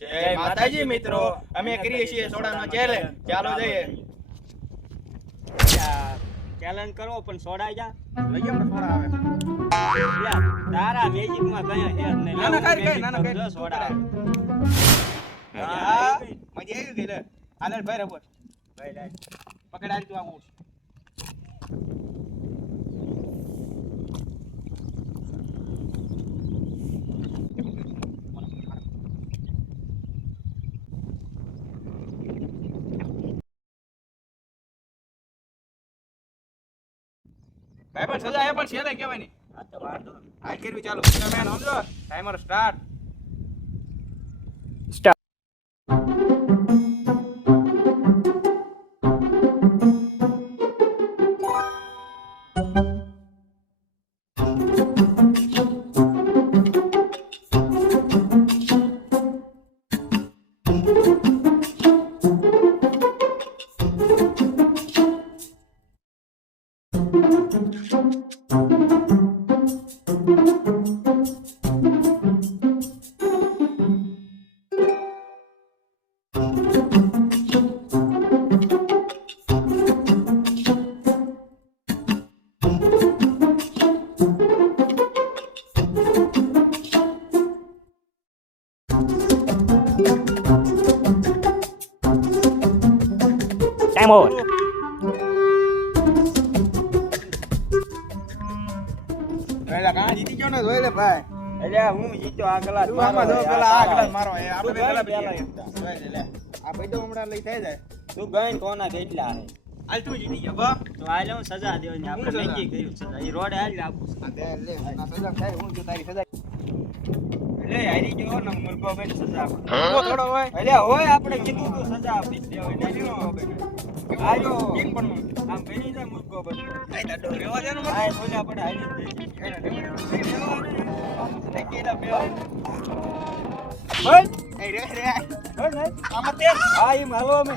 જય માતાજી મિત્રો, અમે કરીએ છીએ સોડાનો ચેલેન્જ. ચાલો જઈએ. ચેલેન્જ કરો પણ સોડા જા લઈએ આપણે સોડા આવે. તારા મેજિક માં કયા છે નહીં. ના ના કઈ ના ના કઈ સોડા હા મજા આવી ગઈ લે. આલે ભાઈ રબર ભાઈ લાય પકડાડી તું આવું. ભાઈ પણ સજા એ પણ છે ને કહેવાય નહીં. આ તો વાંધો આ કરવી ચાલો. તમે સમજો ટાઈમર સ્ટાર્ટ. Time over. પેલા કાં જીતી ગયો ને જોઈ લે ભાઈ. એટલે હું જીત્યો આ ગ્લાસ તું આમાં જો પેલા આ ગ્લાસ મારો એ આપણે પેલા જોઈ લે. આ ભાઈ તો હમણાં લઈ થઈ જાય. તું ગઈન કોના કેટલા હે હાલ તું જીતી ગયો બા. તો આ લઉં સજા દેવાની આપણે સજા? નક્કી કર્યું સજા ઈ રોડે હાલ આપું આ દે લે આ સજા થાય હું જો તારી સજા. એટલે હારી ગયો ને મુર્ગો બેન સજા આપો ઓ થોડો હોય. એટલે હોય આપણે કીધું તું સજા આપી દેવાની નથી મુર્ગો બેન આયો કેમ પણ આમ બની જાય મુર્ગો બેન આ દાડો રેવા દે ને મને. આ બોલે આપણે હારી એ રે રે બોલ આમાં તે હા ઈ હાલો અમે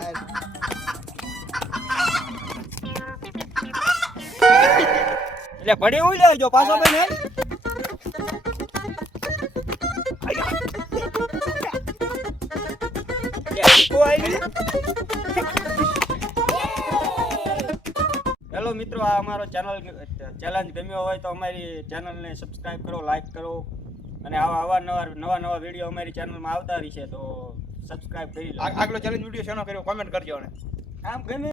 એટલે પડી હું લેજો પાછો બેન હે હેલો મિત્રો, આ અમારો ચેલેન્જ ગમ્યો હોય તો અમારી ચેનલને સબસ્ક્રાઇબ કરો, લાઈક કરો અને આવા નવા વિડીયો અમારી ચેનલમાં આવતા રહેશે તો સબસ્ક્રાઇબ કરી લો. આગલો ચેલેન્જ વિડિયો શેનો કર્યો કોમેન્ટ કરજો ને. આમ ગમે